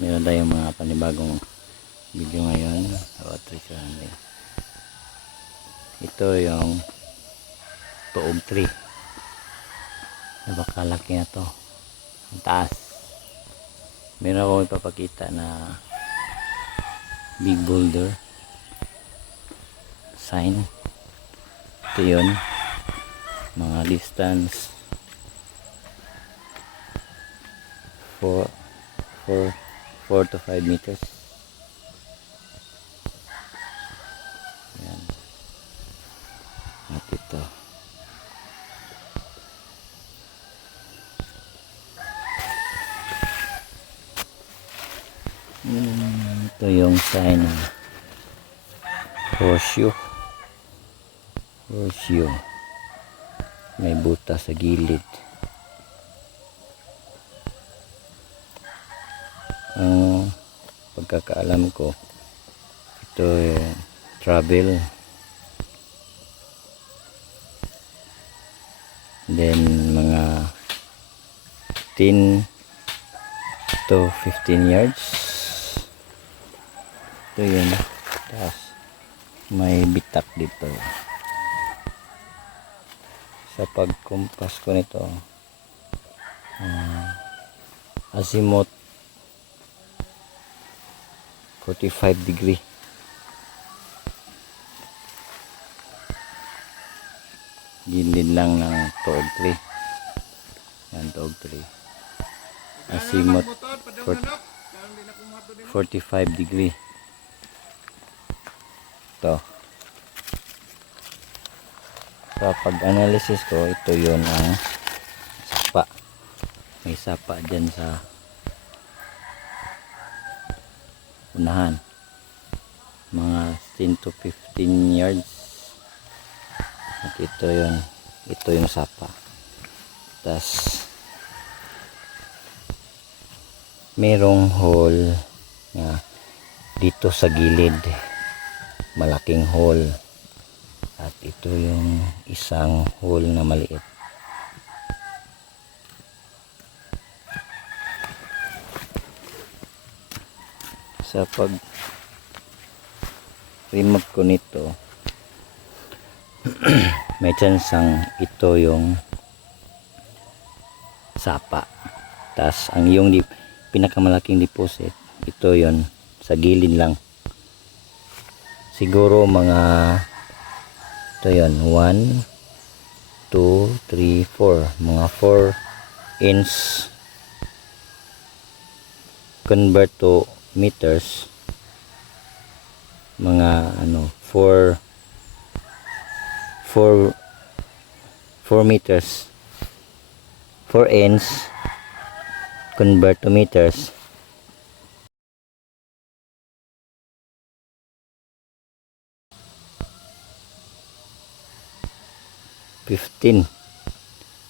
Meron tayong mga panibagong video ngayon. Ito yung tuog tree. Napakalaki na to. Ang taas. Meron akong ipapakita na big boulder sign. Ito yun. Mga distance 4 to 5 meters. Yan. At ito. Ito yung sign ng horseshoe. May butas sa gilid. Ang pagkakaalam ko, ito travel, then mga 10 to 15 yards. Ito yun. Tapos may bitak dito. Sa pagkumpas ko nito, azimuth 45 degree. Gilid lang ng tuog tree. Yan, tuog tree. Azimuth 45 degree. Ito. Sa pag-analysis ko, ito yun ang sapa. May sapa dyan sa unahan. Mga 10 to 15 yards. At ito yun. Ito yung sapa. Tas merong hole na dito sa gilid. Malaking hole. At ito yung isang hole na maliit. Sa pag remote ko nito, may chansang ito yung sapa. Tas ang yung pinakamalaking deposit, ito yon sa gilid lang. Siguro mga ito yun, 1 2 3 4, mga 4 inch. Convert to meters, mga 4 meters, 4 inch convert to meters,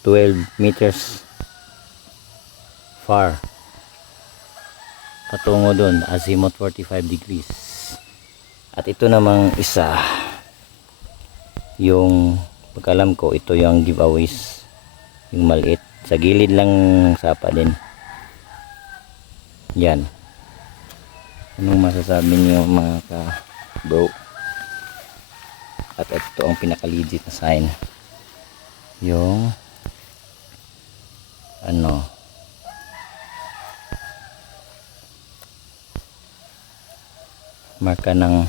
12 meters far patungo dun, azimuth 45 degrees. At ito namang isa, yung pagkalam ko, ito yung giveaways, yung maliit sa gilid lang sapa din. Yan. Anong masasabi niyo mga ka bro? At ito ang pinaka-legit na sign, yung marka ng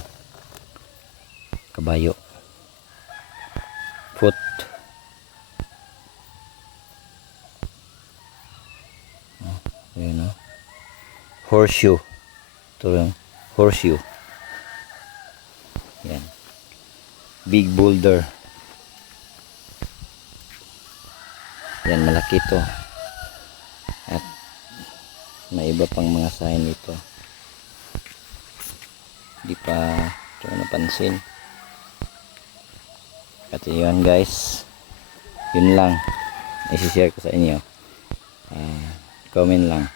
kabayo, foot. Ayun, horseshoe. Ito yung horseshoe. Yan, big boulder. Yan, malaki to. At may iba pang mga sign dito, di pa ito napansin. At yun guys, yun lang i-share ko sa inyo. Comment lang.